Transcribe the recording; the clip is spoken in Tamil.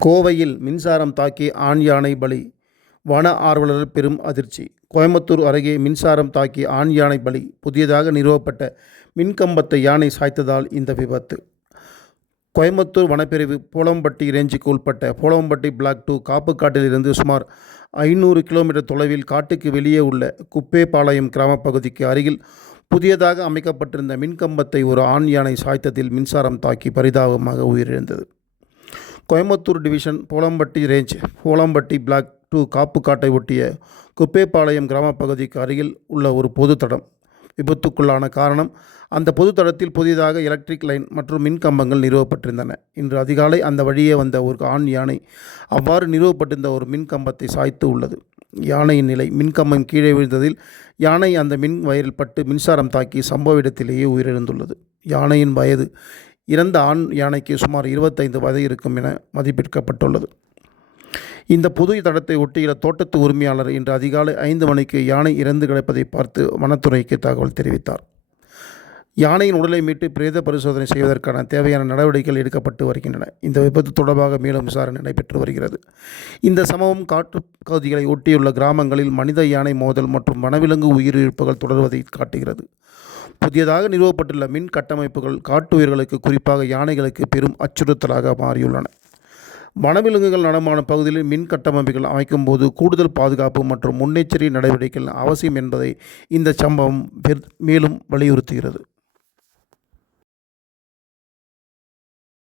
கோவையில் மின்சாரம் தாக்கி ஆண் யானை பலி, வன ஆர்வலர்கள் பெரும் அதிர்ச்சி. கோயம்புத்தூர் அருகே மின்சாரம் தாக்கி ஆண் யானை பலி. புதியதாக நிறுவப்பட்ட மின்கம்பத்தை யானை சாய்த்ததால் இந்த விபத்து. கோயம்புத்தூர் வனப்பிரிவு போலம்பட்டி ரேஞ்சுக்கு உட்பட்ட போலம்பட்டி பிளாக் 2 காப்புக்காட்டில் இருந்து சுமார் 500 கிலோமீட்டர் தொலைவில் காட்டுக்கு வெளியே உள்ள குப்பேபாளையம் கிராம பகுதிக்கு அருகில் புதியதாக அமைக்கப்பட்டிருந்த மின்கம்பத்தை ஒரு ஆண் யானை சாய்த்ததில் மின்சாரம் தாக்கி பரிதாபமாக உயிரிழந்தது. கோயம்புத்தூர் டிவிஷன் போலம்பட்டி ரேஞ்ச் போலம்பட்டி பிளாக் 2 காப்புக்காட்டை ஒட்டிய குப்பேபாளையம் கிராம பகுதிக்கு அருகில் உள்ள ஒரு பொது தடம். விபத்துக்குள்ளான காரணம், அந்த பொது தடத்தில் புதிதாக எலக்ட்ரிக் லைன் மற்றும் மின்கம்பங்கள் நிறுவப்பட்டிருந்தன. இன்று அதிகாலை அந்த வழியே வந்த ஒரு ஆண் யானை அவ்வாறு நிறுவப்பட்டிருந்த ஒரு மின்கம்பத்தை சாய்த்து உள்ளது. யானையின் நிலை, மின்கம்பம் கீழே விழுந்ததில் யானை அந்த மின் வயரில் பட்டு மின்சாரம் தாக்கி சம்பவ இடத்திலேயே உயிரிழந்துள்ளது. யானையின் வயது இறந்த ஆண் யானைக்கு சுமார் 25 வயது இருக்கும் என மதிப்பிடப்பட்டுள்ளது. இந்த புது தடத்தை ஒட்டியுள்ள தோட்டத்து உரிமையாளர் இன்று அதிகாலை 5 மணிக்கு யானை இறந்து கிடப்பதை பார்த்து வனத்துறைக்கு தகவல் தெரிவித்தார். யானையின் உடலை மீட்டு பிரேத பரிசோதனை செய்வதற்கான தேவையான நடவடிக்கைகள் எடுக்கப்பட்டு வருகின்றன. இந்த விபத்து தொடர்பாக மேலும் விசாரணை நடைபெற்று வருகிறது. இந்த சம்பவம் காட்டுப் பகுதிகளை ஒட்டியுள்ள கிராமங்களில் மனித யானை மோதல் மற்றும் வனவிலங்கு உயிரிழப்புகள் தொடர்வதை காட்டுகிறது. புதியதாக நிறுவப்பட்டுள்ள மின் கட்டமைப்புகள் காட்டு உயிர்களுக்கு, குறிப்பாக யானைகளுக்கு பெரும் அச்சுறுத்தலாக மாறியுள்ளன. வனவிலங்குகள் நடமாடும் பகுதியில் மின் கட்டமைப்புகள் அமைக்கும் போது கூடுதல் பாதுகாப்பு மற்றும் முன்னெச்சரிக்கை நடவடிக்கைகள் அவசியம் என்பதை இந்த சம்பவம் மேலும் வலியுறுத்துகிறது.